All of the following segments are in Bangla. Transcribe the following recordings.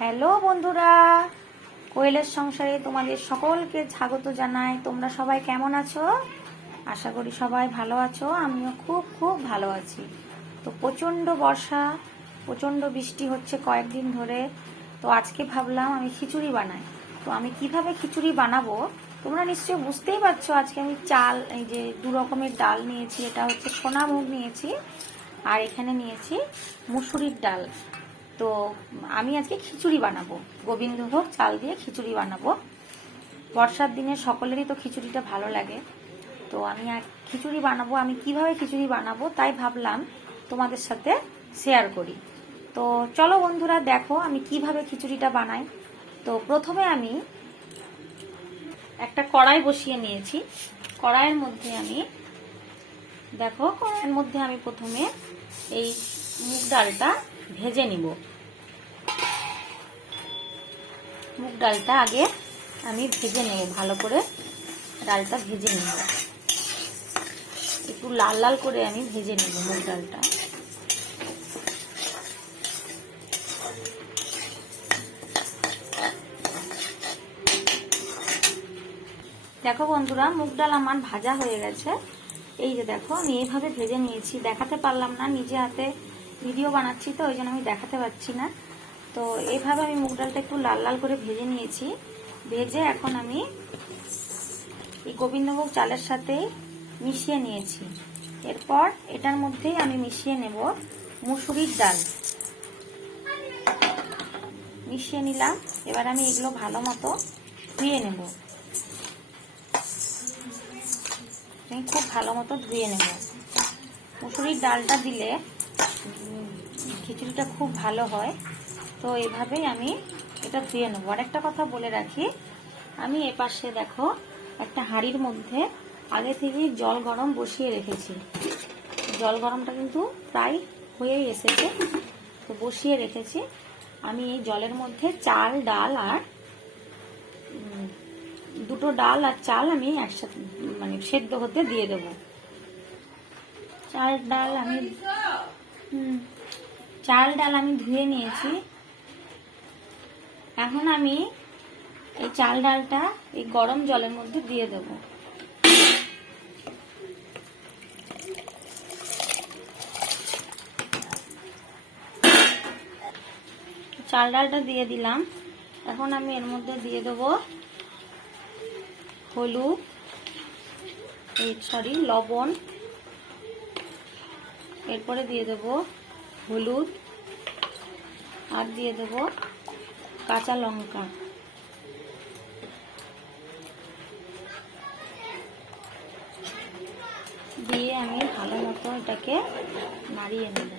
হ্যালো বন্ধুরা, কোয়েলের সংসারে তোমাদের সকলকে স্বাগত জানাই। তোমরা সবাই কেমন আছো? আশা করি সবাই ভালো আছো। আমিও খুব খুব ভালো আছি। তো প্রচণ্ড বর্ষা, প্রচণ্ড বৃষ্টি হচ্ছে কয়েকদিন ধরে। তো আজকে ভাবলাম আমি খিচুড়ি বানাই। তো আমি কিভাবে খিচুড়ি বানাবো তোমরা নিশ্চয়ই বুঝতেই পারছো। আজকে আমি চাল, এই যে 2 রকমের ডাল নিয়েছি। এটা হচ্ছে সোনা মুগ নিয়েছি, আর এখানে নিয়েছি মুসুরির ডাল। তো আমি আজকে খিচুড়ি বানাবো, গোবিন্দভোগ চাল দিয়ে খিচুড়ি বানাবো। বর্ষার দিনে সকলেরই তো খিচুড়িটা ভালো লাগে। তো আমি খিচুড়ি বানাবো। আমি কিভাবে খিচুড়ি বানাবো তাই ভাবলাম তোমাদের সাথে শেয়ার করি। তো চলো বন্ধুরা, দেখো আমি কিভাবে খিচুড়িটা বানাই। তো প্রথমে আমি একটা কড়াই বসিয়ে নিয়েছি। কড়াইয়ের মধ্যে আমি প্রথমে এই মুগ ডালটা ভেজে নিব। মুগ ডালটা আগে আমি ভেজে নেব, ভালো করে ডালটা ভেজে নেব। একটু লাল লাল করে আমি ভেজে নেব মুগ ডালটা। দেখো বন্ধুরা, মুগ ডাল আমার ভাজা হয়ে গেছে। এই যে দেখো, আমি এইভাবে ভেজে নিয়েছি। দেখাতে পারলাম না, নিজে হাতে ভিডিও বানাচ্ছি তো ওই জন্য আমি দেখাতে পারছি না। তো এইভাবে আমি মুগ ডালটা একটু লাল লাল করে ভেজে নিয়েছি। ভেজে এখন আমি এই গোবিন্দভোগ চালের সাথে মিশিয়ে নিয়েছি। এরপর এটার মধ্যেই আমি মিশিয়ে নেব মুসুরির ডাল। মিশিয়ে নিলাম। এবার আমি এগুলো ভালো মতো ধুয়ে নেব। খুব ভালো মতো ধুয়ে নেব। মুসুরির ডালটা দিলে খিচুড়িটা খুব ভালো হয়। তো এভাবেই আমি এটা ধুয়ে নেব। আর একটা কথা বলে রাখি, আমি এপাশে দেখো একটা হাঁড়ির মধ্যে আগে থেকেই জল গরম বসিয়ে রেখেছি। জল গরমটা কিন্তু প্রায় হয়েই এসেছে। তো বসিয়ে রেখেছি। আমি এই জলের মধ্যে চাল, ডাল আর দুটো ডাল আর চাল আমি একসাথে সেদ্ধ হতে দিয়ে দেব। চাল ডাল আমি ধুয়ে নিয়েছি। এখন আমি এই চাল ডালটা এই গরম জলের মধ্যে দিয়ে দেব। চাল ডালটা দিয়ে দিলাম। এখন আমি এর মধ্যে দিয়ে দেব হলুদ, লবণ। এরপরে দিয়ে দেব হলুদ আর দিয়ে দেব কাঁচা লঙ্কা। দিয়ে আমি ভালো মতো এটাকে নাড়িয়ে নেব।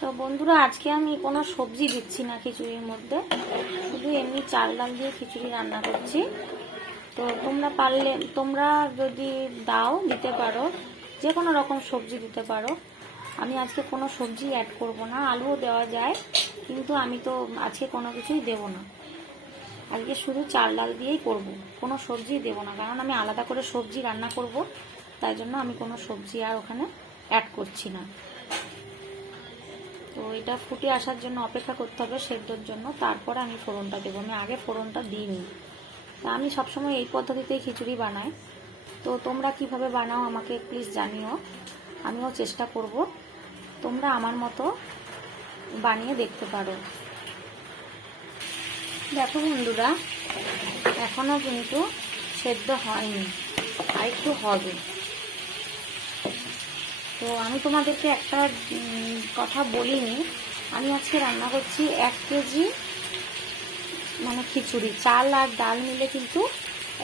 তো বন্ধুরা, আজকে আমি কোনো সবজি দিচ্ছি না খিচুড়ির মধ্যে, শুধু এমনি চাল ডাল দিয়ে খিচুড়ি রান্না করছি। তো তোমরা যদি দিতে পারো, যে কোনো রকম সবজি দিতে পারো। আমি আজকে কোনো সবজি অ্যাড করব না। আলুও দেওয়া যায়, কিন্তু আমি তো আজকে কোনো কিছুই দেব না। আজকে শুধু চাল ডাল দিয়েই করব, কোনো সবজি দেব না। কারণ আমি আলাদা করে সবজি রান্না করব, তাই জন্য আমি কোনো সবজি আর ওখানে অ্যাড করছি না। তো এটা ফুটে আসার জন্য অপেক্ষা করতে হবে, সেদ্ধর জন্য। তারপরে আমি ফোড়নটা দেবো। আমি আগে ফোড়নটা দিইনি। তা আমি সবসময় এই পদ্ধতিতেই খিচুড়ি বানাই। তো তোমরা কিভাবে বানাও আমাকে প্লিজ জানিও। আমিও চেষ্টা করব তোমরা আমার মতো বানিয়ে দেখতে পারো। দেখো বন্ধুরা, এখনো কিন্তু সেদ্ধ হয়নি, আর একটু হবে। তো আমি তোমাদেরকে একটা কথা বলিনি, আমি আজকে রান্না করছি 1 কেজি খিচুড়ি। চাল আর ডাল মিলে কিন্তু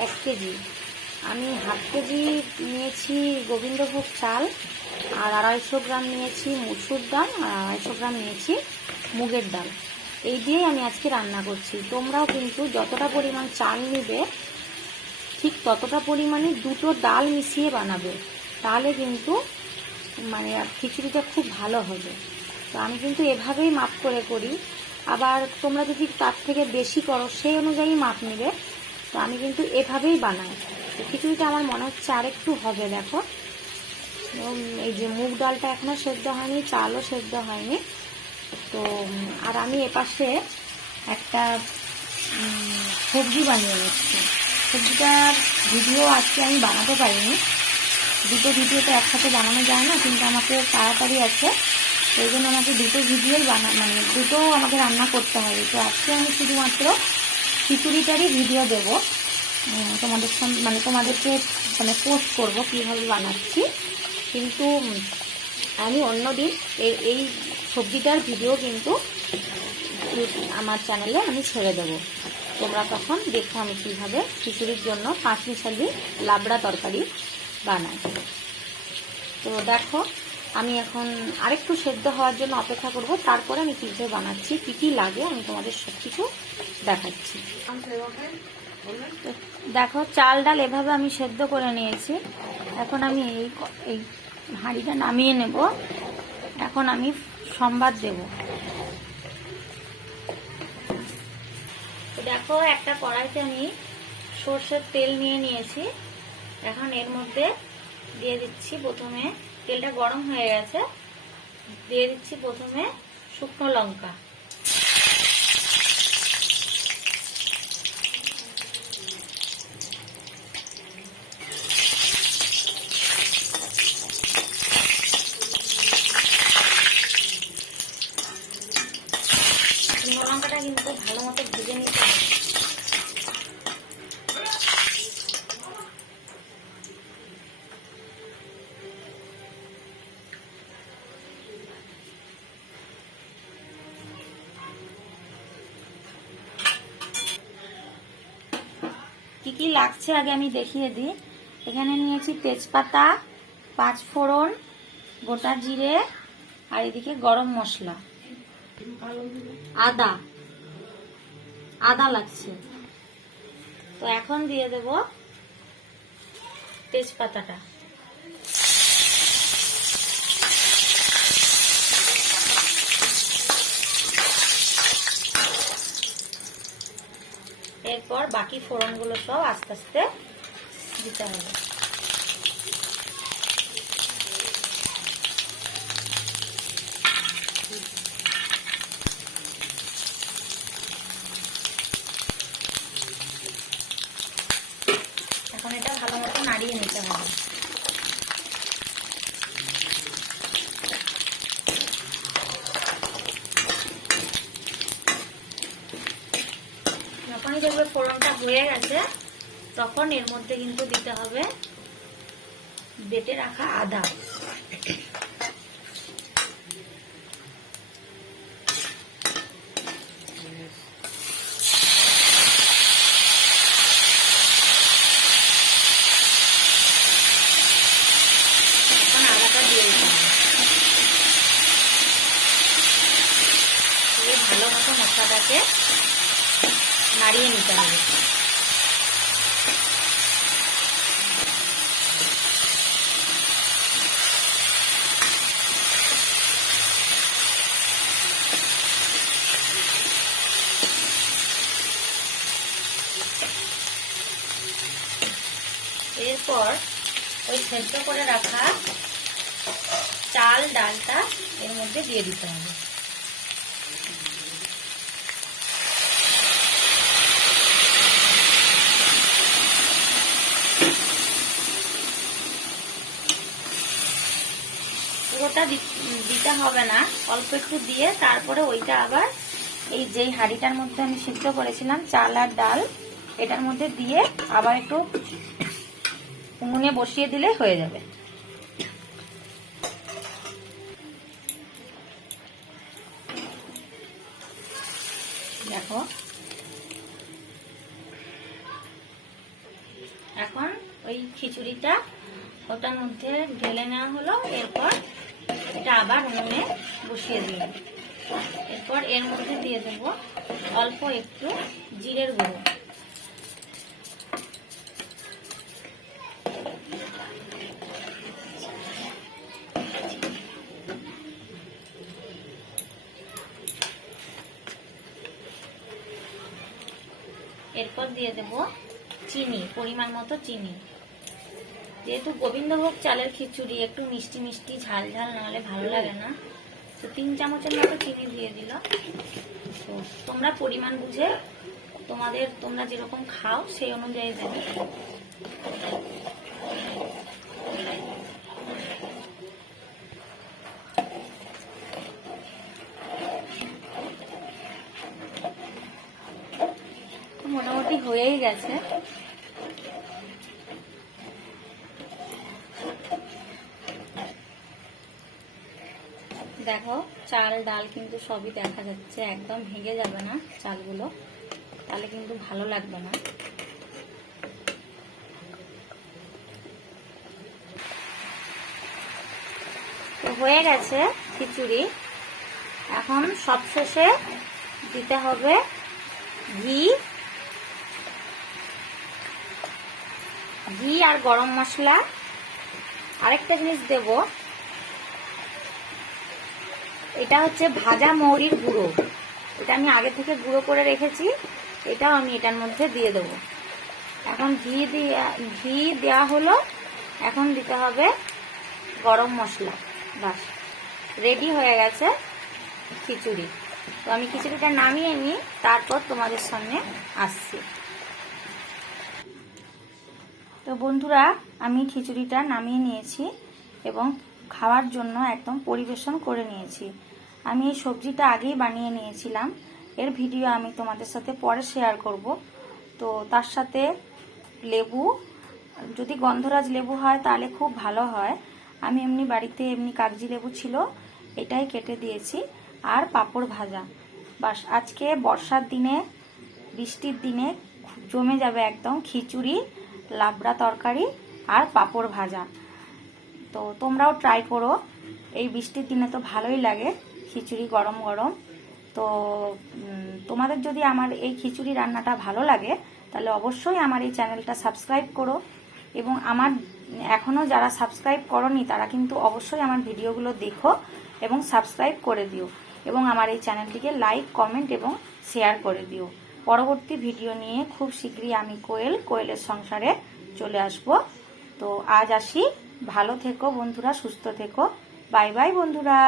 1 কেজি। আমি 1/2 কেজি নিয়েছি গোবিন্দভোগ চাল, আর 250 গ্রাম নিয়েছি মুসুর ডাল, আর 250 গ্রাম নিয়েছি মুগের ডাল। এই দিয়েই আমি আজকে রান্না করছি। তোমরাও কিন্তু যতটা পরিমাণ চাল নিবে ঠিক ততটা পরিমাণে 2টো ডাল মিশিয়ে বানাবে, তাহলে কিন্তু খিচুড়িটা খুব ভালো হবে। তো আমি কিন্তু এভাবেই মাপ করে করি। আবার তোমরা যদি তার থেকে বেশি করো সেই অনুযায়ী মাপ নেবে। তো আমি কিন্তু এভাবেই বানাই। তো খিচুড়িটা আমার মনে হচ্ছে আরেকটু হবে, দেখো। এই যে মুগ ডালটা এখনো সেদ্ধ হয়নি, চালও সেদ্ধ হয়নি। তো আর আমি এপাশে একটা সবজি বানিয়ে নিচ্ছি। সবজিটার ভিডিও আজকে আমি বানাতে পারিনি, দুটো ভিডিও তো একসাথে বানানো যায় না, কিন্তু আমাকে তাড়াতাড়ি আছে, সেই জন্য আমাকে দুটো ভিডিওই মানে দুটো আমাকে রান্না করতে হবে। তো আজকে আমি শুধুমাত্র খিচুড়িটারই ভিডিও দেব, তোমাদের সঙ্গে মানে তোমাদেরকে মানে পোস্ট করব কীভাবে বানাচ্ছি। কিন্তু আমি অন্যদিন এই সবজিটার ভিডিও কিন্তু আমার চ্যানেলে আমি ছেড়ে দেবো, তোমরা তখন দেখো আমি কীভাবে খিচুড়ির জন্য পাঁচমিশালি লাবড়া তরকারি বানাই। তো দেখো আমি এখন আরেকটু সেদ্ধ হওয়ার জন্য অপেক্ষা করব, তারপরে আমি কীভাবে বানাচ্ছি, কী কী লাগে আমি তোমাদের সব কিছু দেখাচ্ছি। দেখো চাল ডাল এভাবে আমি সেদ্ধ করে নিয়েছি। এখন আমি এই হাঁড়িটা নামিয়ে নেব। এখন আমি সম্বাদ দেব। দেখো একটা কড়াইতে আমি সর্ষের তেল নিয়ে নিয়েছি। এখন এর মধ্যে দিয়ে দিচ্ছি, প্রথমে তেলটা গরম হয়ে গেছে, দিয়ে দিচ্ছি প্রথমে শুকনো লঙ্কা, শুকনো লঙ্কাটা কিন্তু ভালো মতো ভেজে নিতে হবে। কি কি লাগছে আগে আমি দেখিয়ে দিই। এখানে নিয়েছি তেজপাতা, পাঁচফোড়ন, গোটা জিরে, আর এদিকে গরম মশলা, আদা আদা লাগছে। তো এখন দিয়ে দেব তেজপাতাটা, এরপর বাকি ফোড়নগুলো সব আস্তে আস্তে দিতে হবে। এখন এটা ভালো মতো নাড়িয়ে নিতে হবে। যখনই দেখবে ফোড়নটা হয়ে গেছে, তখন এর মধ্যে কিন্তু দিতে হবে বেটে রাখা আদা। এখন আদাটা দিয়ে দিতে হবে, ভালো মতো মশলাটাকে নাড়িয়ে নিতে হবে। এরপর ওই সেদ্ধ করে রাখা চাল ডালটা এর মধ্যে দিয়ে দিতে হবে। পুরোটা দিতে হবে না, অল্প একটু দিয়ে তারপরে ওইটা আবার এই যেই হাঁড়িটার মধ্যে আমি সিদ্ধ করেছিলাম চাল আর ডাল, এটার মধ্যে দিয়ে আবার একটু উনুনে বসিয়ে দিলে হয়ে যাবে। দেখো এখন ওই খিচুড়িটা ওটার মধ্যে ঢেলে নেওয়া হলো। এরপর এটা আবার উনুনে বসিয়ে দিই। এরপর এর মধ্যে দিয়ে দেব অল্প একটু জিরের গুঁড়ো, এরপর দিয়ে দেব চিনি, পরিমাণ মতো চিনি। যেহেতু গোবিন্দভোগ চালের খিচুড়ি একটু মিষ্টি মিষ্টি ঝাল ঝাল নাহলে ভালো লাগে না, তো 3 চামচের মতো চিনি দিয়ে দিল। তো তোমরা পরিমাণ বুঝে তোমরা যেরকম খাও সেই অনুযায়ী দেবে। মোটামুটি হয়েই গেছে। দেখো চাল ডাল কিন্তু সবই দেখা যাচ্ছে, একদম ভেঙে যাবে না চালগুলো, তাহলে কিন্তু ভালো লাগবে না। তো হয়ে গেছে খিচুড়ি। এখন সবশেষে দিতে হবে ঘি আর গরম মশলা। আরেকটা জিনিস দেব, এটা হচ্ছে ভাজা মৌরির গুঁড়ো। এটা আমি আগে থেকে গুঁড়ো করে রেখেছি, এটাও আমি এটার মধ্যে দিয়ে দেবো। এখন ঘি দেওয়া হলো, এখন দিতে হবে গরম মশলা। বাস রেডি হয়ে গেছে খিচুড়ি। তো আমি খিচুড়িটা নামিয়ে নিই, তারপর তোমাদের সামনে আসছি। তো বন্ধুরা, আমি খিচুড়িটা নামিয়ে নিয়েছি এবং খাওয়ার জন্য একদম পরিবেশন করে নিয়েছি। আমি এই সবজিটা আগেই বানিয়ে নিয়েছিলাম, এর ভিডিও আমি তোমাদের সাথে পরে শেয়ার করব। তো তার সাথে লেবু, যদি গন্ধরাজ লেবু হয় তাহলে খুব ভালো হয়। আমি এমনি বাড়িতে এমনি কাগজি লেবু ছিল, এটাই কেটে দিয়েছি, আর পাঁপড় ভাজা। বাস আজকে বর্ষার দিনে, বৃষ্টির দিনে জমে যাবে একদম খিচুড়ি, লাবড়া তরকারি আর পাঁপড় ভাজা। তো তোমরাও ট্রাই করো, এই বৃষ্টির দিনে তো ভালোই লাগে খিচুড়ি গরম গরম। তো তোমাদের যদি আমার এই খিচুড়ি রান্নাটা ভালো লাগে তাহলে অবশ্যই আমার এই চ্যানেলটা সাবস্ক্রাইব করো, এবং আমার এখনও যারা সাবস্ক্রাইব করোনি তারা কিন্তু অবশ্যই আমার ভিডিওগুলো দেখো এবং সাবস্ক্রাইব করে দিও, এবং আমার এই চ্যানেলটিকে লাইক, কমেন্ট এবং শেয়ার করে দিও। পরবর্তী ভিডিও নিয়ে খুব শীঘ্রই আমি কোয়েলের সংসারে চলে আসব। তো আজ আসি, ভালো থেকো বন্ধুরা, সুস্থ থেকো। বাই বাই বন্ধুরা।